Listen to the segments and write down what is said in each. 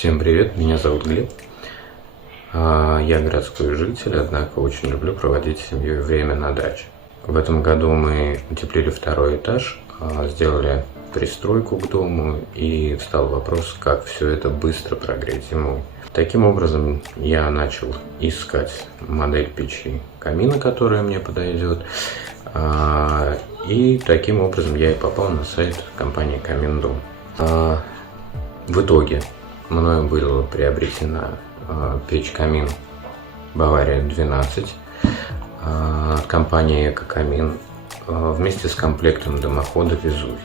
Всем привет, меня зовут Глеб. Я городской житель, однако очень люблю проводить с семьей время на даче. В этом году мы утеплили второй этаж, сделали пристройку к дому, и встал вопрос, как все это быстро прогреть зимой. Таким образом, я начал искать модель печи камина, которая мне подойдет. И таким образом я и попал на сайт компании Камин-Дом. В итоге мною была приобретена печь-камин Бавария 12 от компании Эко-Камин вместе с комплектом дымохода Везувий.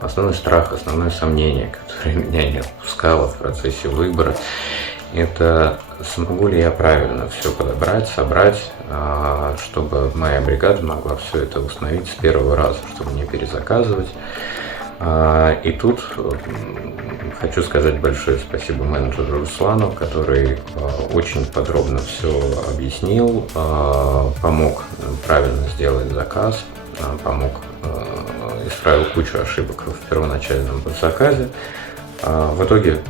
Основной страх, основное сомнение, которое меня не отпускало в процессе выбора, это смогу ли я правильно все подобрать, собрать, чтобы моя бригада могла все это установить с первого раза, чтобы не перезаказывать. И тут хочу сказать большое спасибо менеджеру Руслану, который очень подробно все объяснил, помог правильно сделать заказ, помог, исправил кучу ошибок в первоначальном заказе. В итоге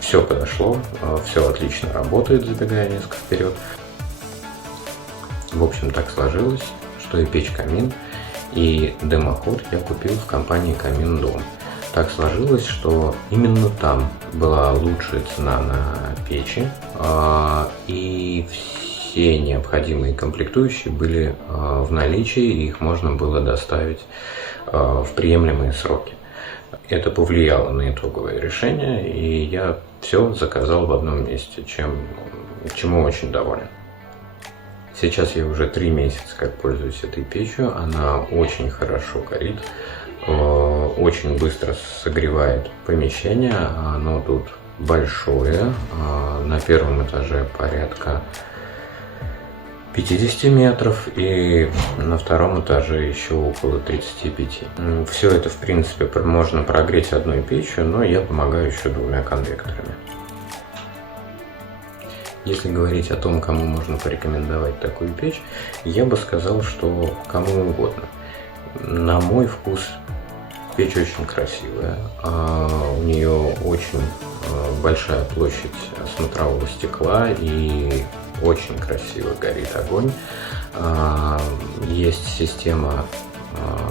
все подошло, все отлично работает, забегая несколько вперед. В общем, так сложилось, что и печь-камин, и дымоход я купил в компании Камин-Дом. Так сложилось, что именно там была лучшая цена на печи, и все необходимые комплектующие были в наличии, и их можно было доставить в приемлемые сроки. Это повлияло на итоговое решение, и я все заказал в одном месте, чему очень доволен. Сейчас я уже 3 месяца как пользуюсь этой печью, она очень хорошо горит, очень быстро согревает помещение, оно тут большое, на первом этаже порядка 50 метров и на втором этаже еще около 35. Все это в принципе можно прогреть одной печью, но я помогаю еще 2 конвекторами. Если говорить о том, кому можно порекомендовать такую печь, я бы сказал, что кому угодно. На мой вкус печь очень красивая, у нее очень большая площадь смотрового стекла и очень красиво горит огонь. Есть система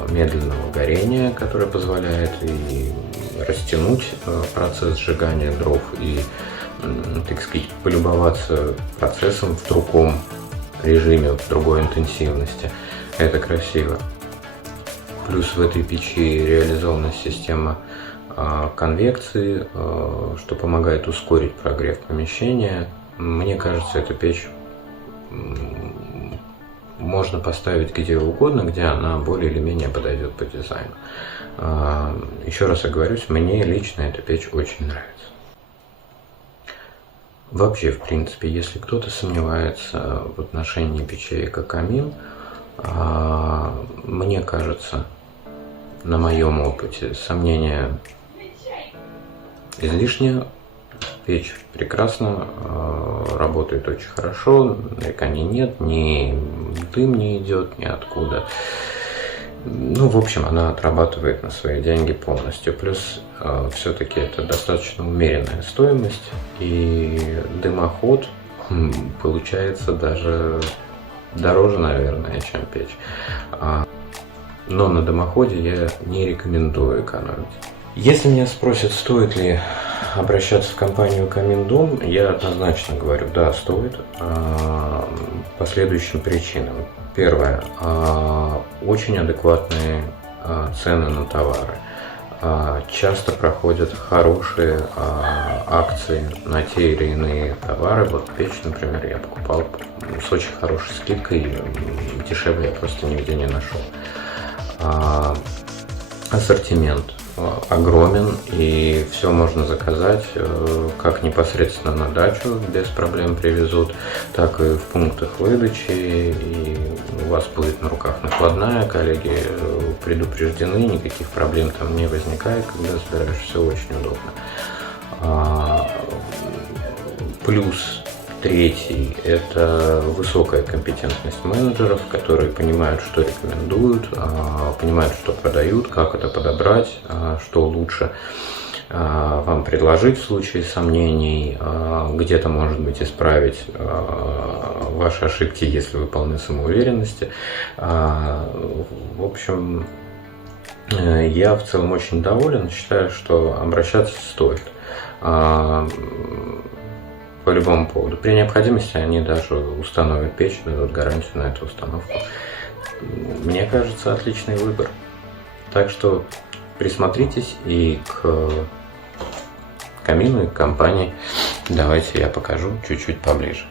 медленного горения, которая позволяет и растянуть процесс сжигания дров и, так сказать, полюбоваться процессом в другом режиме, в другой интенсивности. Это красиво. Плюс в этой печи реализована система конвекции, что помогает ускорить прогрев помещения. Мне кажется, эту печь можно поставить где угодно, где она более или менее подойдет по дизайну. Еще раз оговорюсь, мне лично эта печь очень нравится. Вообще, в принципе, если кто-то сомневается в отношении печей Эко-Камин, мне кажется, на моем опыте, сомнения излишние. Печь прекрасно, работает очень хорошо, нареканий нет, ни дым не идет ниоткуда. Ну, в общем, она отрабатывает на свои деньги полностью. Плюс все-таки это достаточно умеренная стоимость, и дымоход получается даже дороже, наверное, чем печь. Но на дымоходе я не рекомендую экономить. Если меня спросят, стоит ли обращаться в компанию Камин-Дом, я однозначно говорю, да, стоит, по следующим причинам. Первое, очень адекватные цены на товары. Часто проходят хорошие акции на те или иные товары. Вот печь, например, я покупал с очень хорошей скидкой, дешевле я просто нигде не нашел. Ассортимент огромен, и все можно заказать как непосредственно на дачу, без проблем привезут, так и в пунктах выдачи, и у вас будет на руках накладная, коллеги предупреждены, никаких проблем там не возникает, когда собираешь, все очень удобно. Плюс третий – это высокая компетентность менеджеров, которые понимают, что рекомендуют, понимают, что продают, как это подобрать, что лучше. вам предложить в случае сомнений, где-то, может быть, исправить ваши ошибки, если вы полны самоуверенности. В общем, я в целом очень доволен, считаю, что обращаться стоит по любому поводу. При необходимости они даже установят печь, дадут гарантию на эту установку. Мне кажется, отличный выбор. Так что присмотритесь и к камину, и к компании. Давайте я покажу чуть-чуть поближе.